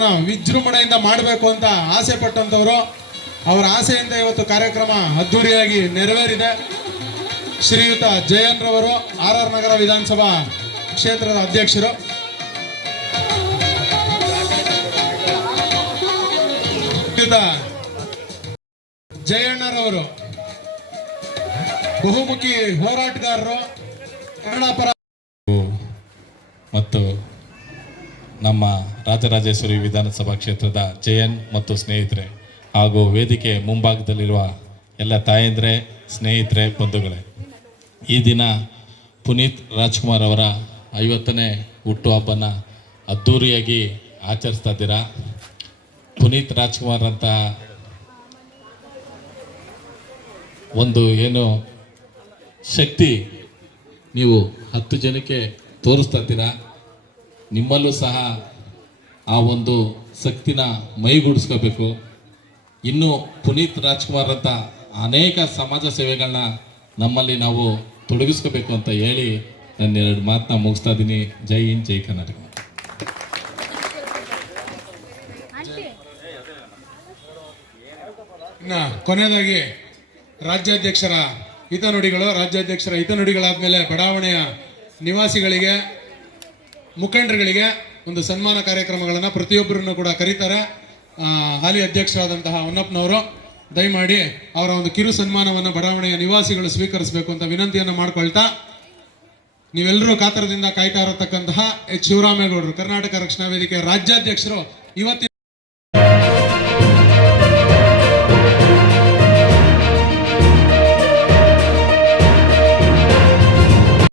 ಕಾರ್ಯಕ್ರಮನ ವಿಜೃಂಭಣೆಯಿಂದ ಮಾಡಬೇಕು ಅಂತ ಆಸೆ ಪಟ್ಟಂತವರು, ಅವರ ಆಸೆಯಿಂದ ಇವತ್ತು ಕಾರ್ಯಕ್ರಮ ಅದ್ದೂರಿಯಾಗಿ ನೆರವೇರಿದೆ. ಶ್ರೀಯುತ ಜಯನ್ರವರು ಆರ್ ಆರ್ ನಗರ ವಿಧಾನಸಭಾ ಕ್ಷೇತ್ರದ ಅಧ್ಯಕ್ಷರು. ಜಯಣ್ಣರವರು, ಬಹುಮುಖಿ ಹೋರಾಟಗಾರರು, ಕನ್ನಡ ಪರ ಮತ್ತು ನಮ್ಮ ರಾಜರಾಜೇಶ್ವರಿ ವಿಧಾನಸಭಾ ಕ್ಷೇತ್ರದ ಜಯನ್ ಮತ್ತು ಸ್ನೇಹಿತರೆ ಹಾಗೂ ವೇದಿಕೆ ಮುಂಭಾಗದಲ್ಲಿರುವ ಎಲ್ಲ ತಾಯಂದ್ರೆ, ಸ್ನೇಹಿತರೆ, ಬಂಧುಗಳೇ, ಈ ದಿನ ಪುನೀತ್ ರಾಜ್ಕುಮಾರ್ ಅವರ ಐವತ್ತನೇ ಹುಟ್ಟುಹಬ್ಬನ ಅದ್ಧೂರಿಯಾಗಿ ಆಚರಿಸ್ತಾ ಇದ್ದೀರಾ? ಪುನೀತ್ ರಾಜ್ಕುಮಾರ್ ಅಂತ ಒಂದು ಏನು ಶಕ್ತಿ ನೀವು ಹತ್ತು ಜನಕ್ಕೆ ತೋರಿಸ್ತಾ ಇದ್ದೀರಾ? ನಿಮ್ಮಲ್ಲೂ ಸಹ ಆ ಒಂದು ಶಕ್ತಿನ ಮೈಗೂಡಿಸ್ಕೋಬೇಕು. ಇನ್ನು ಪುನೀತ್ ರಾಜ್ಕುಮಾರ್ ಅಂತ ಅನೇಕ ಸಮಾಜ ಸೇವೆಗಳನ್ನ ನಮ್ಮಲ್ಲಿ ನಾವು ತೊಡಗಿಸ್ಕೋಬೇಕು ಅಂತ ಹೇಳಿ ನನ್ನ ಎರಡು ಮಾತನ್ನ ಮುಗಿಸ್ತಾ ಇದ್ದೀನಿ. ಜೈ ಹಿಂದ್ ಜೈ ಕರ್ನಾಟಕ. ಇನ್ನ ಕೊನೆಯದಾಗಿ ರಾಜ್ಯಾಧ್ಯಕ್ಷರ ಹಿತನುಡಿಗಳು ರಾಜ್ಯಾಧ್ಯಕ್ಷರ ಹಿತನುಡಿಗಳಾದ್ಮೇಲೆ ಬಡಾವಣೆಯ ನಿವಾಸಿಗಳಿಗೆ ಮುಖಂಡರುಗಳಿಗೆ ಒಂದು ಸನ್ಮಾನ ಕಾರ್ಯಕ್ರಮಗಳನ್ನು ಪ್ರತಿಯೊಬ್ಬರನ್ನು ಕೂಡ ಕರೀತಾರೆ. ಹಾಲಿ ಅಧ್ಯಕ್ಷರಾದಂತಹ ಹೊನ್ನಪ್ಪನವರು, ದಯಮಾಡಿ ಅವರ ಒಂದು ಕಿರು ಸನ್ಮಾನವನ್ನು ಬಡಾವಣೆಯ ನಿವಾಸಿಗಳು ಸ್ವೀಕರಿಸಬೇಕು ಅಂತ ವಿನಂತಿಯನ್ನು ಮಾಡ್ಕೊಳ್ತಾ ನೀವೆಲ್ಲರೂ ಕಾತರದಿಂದ ಕಾಯ್ತಾ ಇರತಕ್ಕಂತಹ ಎಚ್. ಶಿವರಾಮೇಗೌಡರು, ಕರ್ನಾಟಕ ರಕ್ಷಣಾ ವೇದಿಕೆ ರಾಜ್ಯಾಧ್ಯಕ್ಷರು, ಇವತ್ತಿನ